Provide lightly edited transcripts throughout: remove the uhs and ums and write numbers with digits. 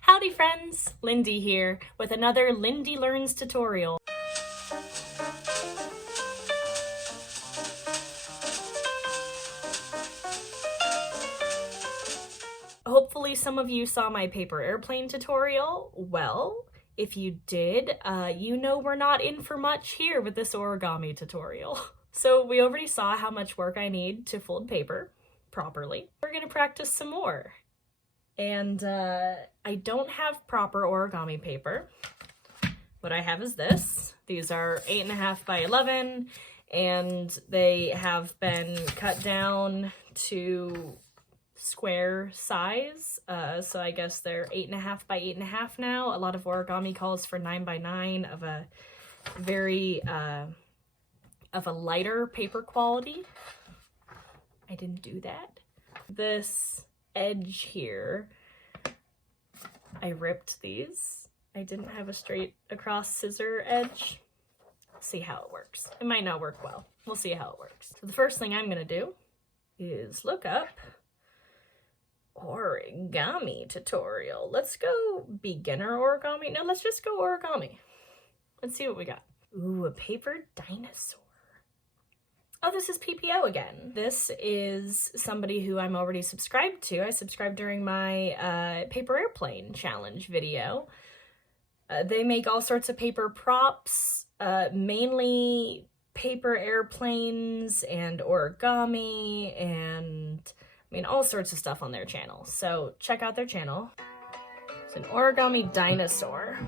Howdy friends, Lyndi here with another Lyndi Learns tutorial. Hopefully some of you saw my paper airplane tutorial. Well, if you did, you know we're not in for much here with this origami tutorial. So we already saw how much work I need to fold paper properly. We're gonna practice some more. And I don't have proper origami paper. What I have is this. These are 8.5 by 11, and they have been cut down to square size. So I guess they're 8.5 by 8.5 now. A lot of origami calls for 9 by 9 of a very of a lighter paper quality. I didn't do that. This edge here, I ripped these. I didn't have a straight across scissor edge. See how it works. It might not work well. We'll see how it works. So the first thing I'm gonna do is look up origami tutorial. Let's go beginner origami. No, let's just go origami. Let's see what we got. Ooh, a paper dinosaur. Oh, this is PPO again. This is somebody who I'm already subscribed to. I subscribed during my paper airplane challenge video. They make all sorts of paper props, mainly paper airplanes and origami and I mean all sorts of stuff on their channel. So check out their channel. It's an origami dinosaur.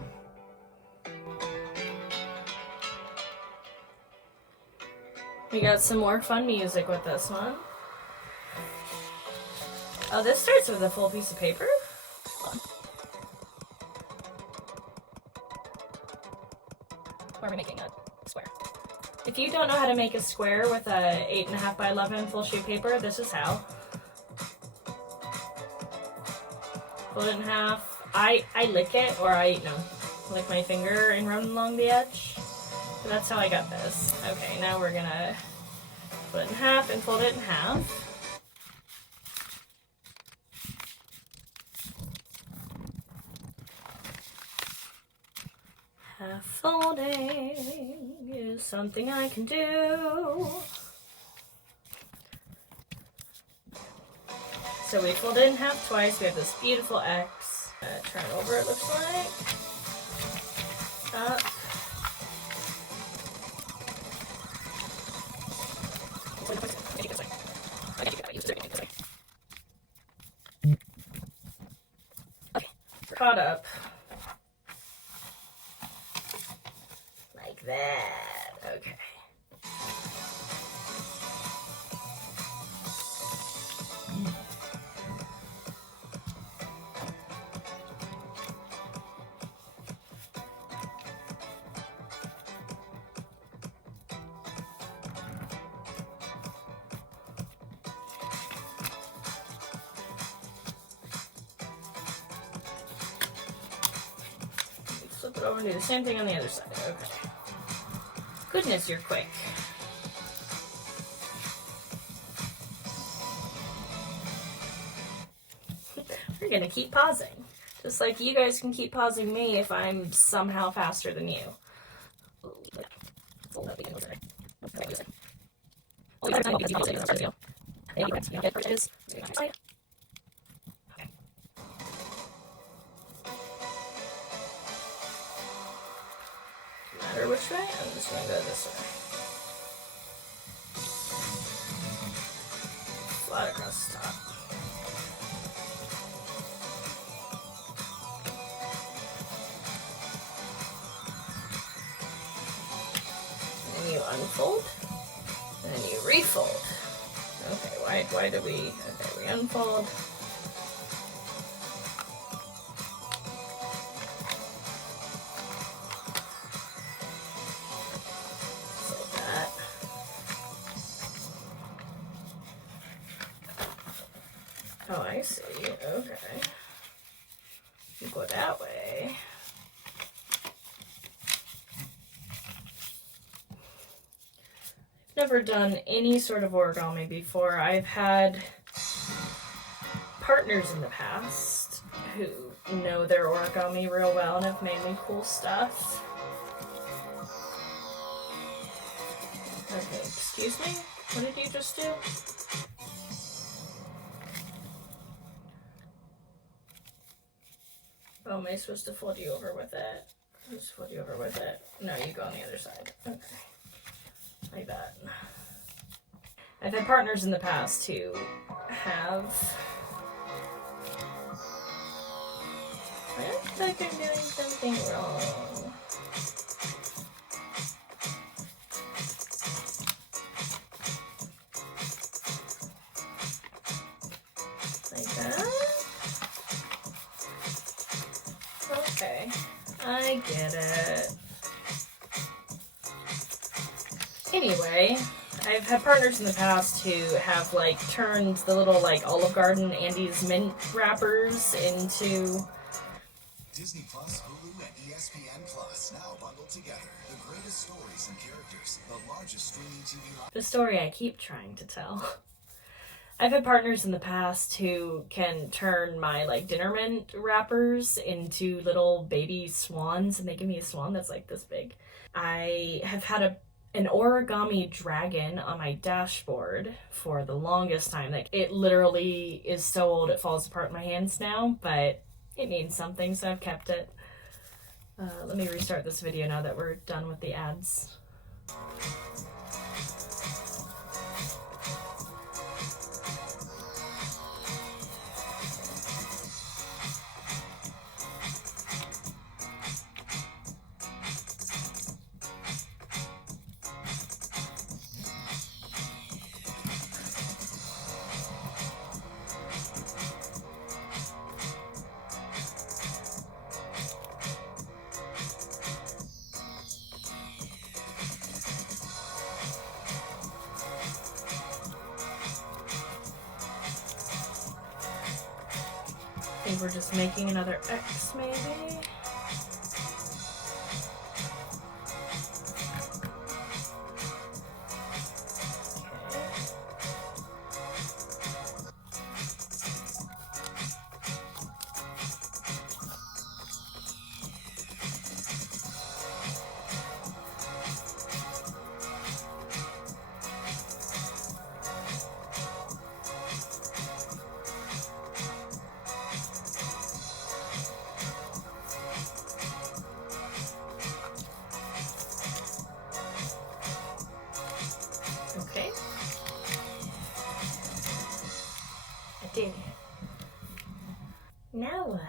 We got some more fun music with this one. Oh, this starts with a full piece of paper? Why are we making a square? If you don't know how to make a square with a 8.5 by 11 full sheet paper, this is how. Fold it in half. I lick it, or lick my finger and run along the edge. So that's how I got this. Okay, now we're gonna put it in half and fold it in half. Half folding is something I can do. So we fold it in half twice. We have this beautiful X. Turn it over, it looks like. Up. Okay, caught up. Like that. Okay. Flip it over and do the same thing on the other side. Okay. Goodness, you're quick. We're gonna keep pausing. Just like you guys can keep pausing me if I'm somehow faster than you. No matter which way, I'm just gonna go this way. Flat across the top. And then you unfold, and then you refold. Okay, why did we, okay, we unfold. Oh, I see. Okay. You go that way. I've never done any sort of origami before. I've had partners in the past who know their origami real well and have made me cool stuff. Okay, excuse me? What did you just do? Oh, am I supposed to fold you over with it? Just fold you over with it. No, you go on the other side. Okay. Like that. I've had partners in the past who have... I feel like I'm doing something wrong. Like that? Okay. I get it. Anyway, I've had partners in the past who have like turned the little like Olive Garden Andy's mint wrappers into Disney Plus, Hulu, and ESPN Plus now bundled together. The greatest stories and characters, the largest streaming TV. the story I keep trying to tell. I've had partners in the past who can turn my like dinner mint wrappers into little baby swans, and they give me a swan that's like this big. I have had an origami dragon on my dashboard for the longest time. Like, it literally is so old it falls apart in my hands now, but it means something, so I've kept it. Let me restart this video now that we're done with the ads. I think we're just making another X, maybe? Okay. I did it. Now what?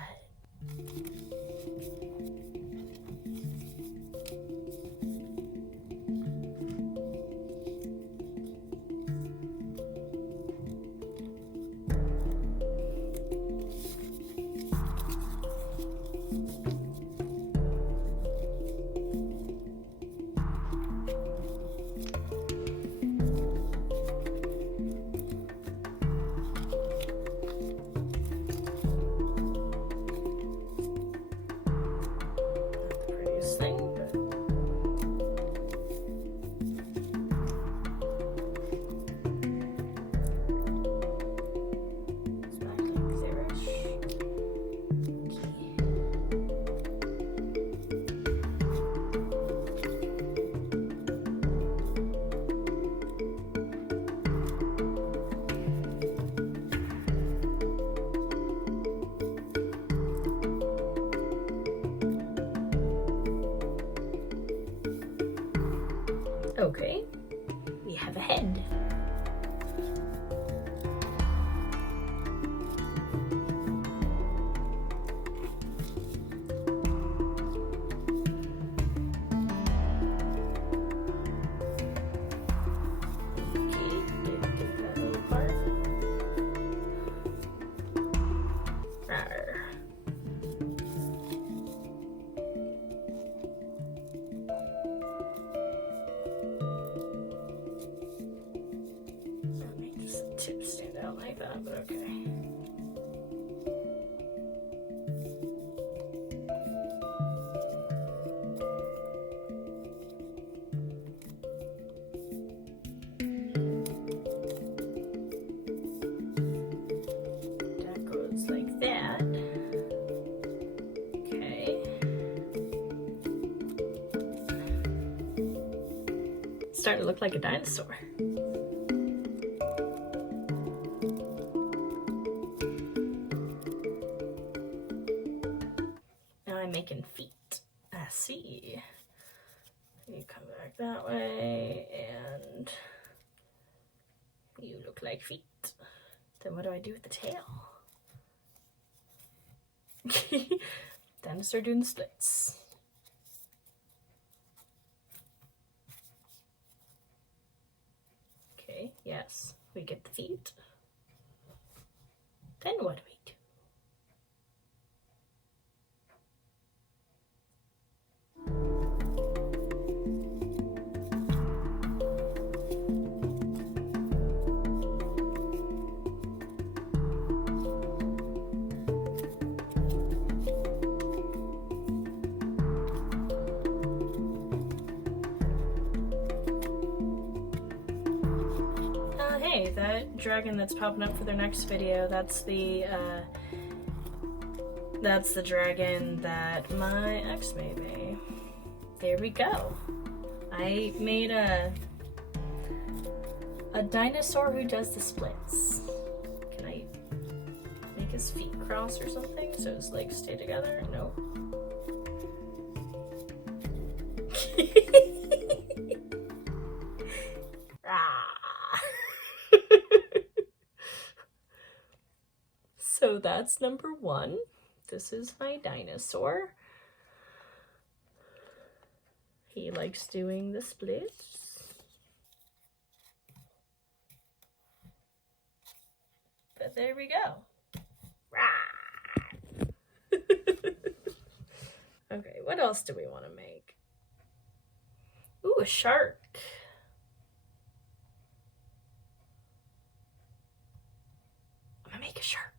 Thing, but it's back like there-ish. Okay, we have a head. Tip stand out like that, but okay. That goes like that. Okay. It's starting to look like a dinosaur. Now I'm making feet. I see. You come back that way, and you look like feet. Then what do I do with the tail? Then start doing the splits. Okay, yes, we get the feet. Then what do we do? Hey, that dragon that's popping up for their next video, that's the dragon that my ex made me. There we go. I made a dinosaur who does the splits. Can I make his feet cross or something so his legs stay together? No. So that's number one. This is my dinosaur. He likes doing the splits. But there we go. Okay, what else do we want to make? Ooh, a shark. I'm gonna make a shark.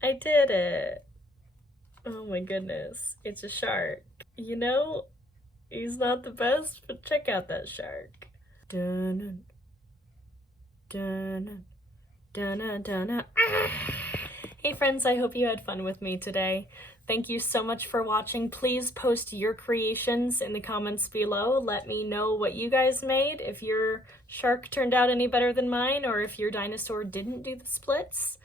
I did it. Oh my goodness. It's a shark. You know, he's not the best, but check out that shark. Dun dun dun dun dun. Hey friends, I hope you had fun with me today. Thank you so much for watching. Please post your creations in the comments below. Let me know what you guys made, if your shark turned out any better than mine, or if your dinosaur didn't do the splits.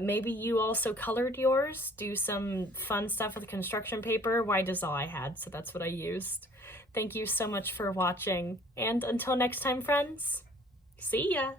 Maybe you also colored yours. Do some fun stuff with construction paper. White is all I had, so that's what I used. Thank you so much for watching, and until next time, friends, see ya!